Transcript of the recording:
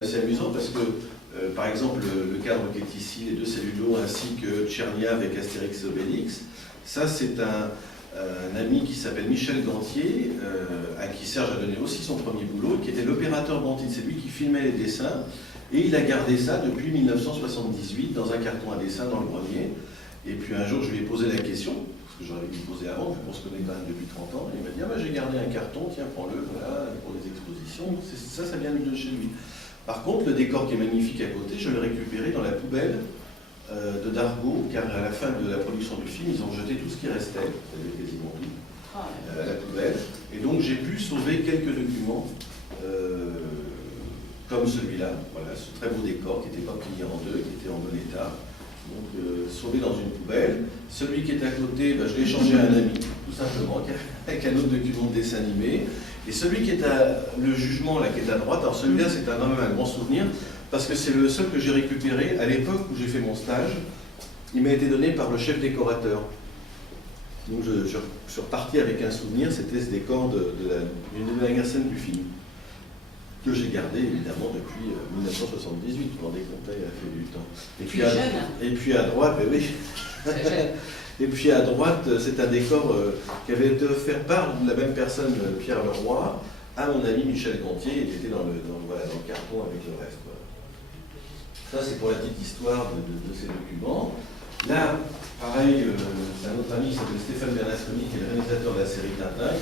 C'est amusant parce que, par exemple, le cadre qui est ici, les deux cellulos, ainsi que Tchernia avec Astérix et Obélix, ça c'est un ami qui s'appelle Michel Gantier, à qui Serge a donné aussi son premier boulot, qui était l'opérateur Bantine. C'est lui qui filmait les dessins, et il a gardé ça depuis 1978 dans un carton à dessin dans le grenier. Et puis un jour, je lui ai posé la question, parce que j'aurais dû lui poser avant, vu qu'on se connaît quand même depuis 30 ans, et il m'a dit « Ah ben j'ai gardé un carton, tiens, prends-le, voilà, pour les expositions. » Ça vient de chez lui. Par contre, le décor qui est magnifique à côté, je l'ai récupéré dans la poubelle de Dargaud, car à la fin de la production du film, ils ont jeté tout ce qui restait, vous savez, quasiment tout, à la poubelle. Et donc j'ai pu sauver quelques documents, comme celui-là, voilà, ce très beau décor qui n'était pas plié en deux, qui était en bon état. Donc sauvé dans une poubelle. Celui qui est à côté, ben, je l'ai échangé à un ami, tout simplement, avec un autre document de dessin animé. Et celui qui est le jugement, là, qui est à droite, alors celui-là, c'est quand même un grand souvenir, parce que c'est le seul que j'ai récupéré à l'époque où j'ai fait mon stage. Il m'a été donné par le chef décorateur. Donc je suis reparti avec un souvenir, c'était ce décor d'une des dernières scènes du film, que j'ai gardé évidemment depuis 1978, vous vous rendez compte, il a fait du temps. Et puis à droite, ben oui. Et puis à droite, c'est un décor qui avait été offert par la même personne, Pierre Leroy, à mon ami Michel Gantier. Il était dans le carton avec le reste. Voilà. Ça, c'est pour la petite histoire de ces documents. Là, pareil, c'est un autre ami qui s'appelle Stéphane Bernasconi, qui est le réalisateur de la série Tintin.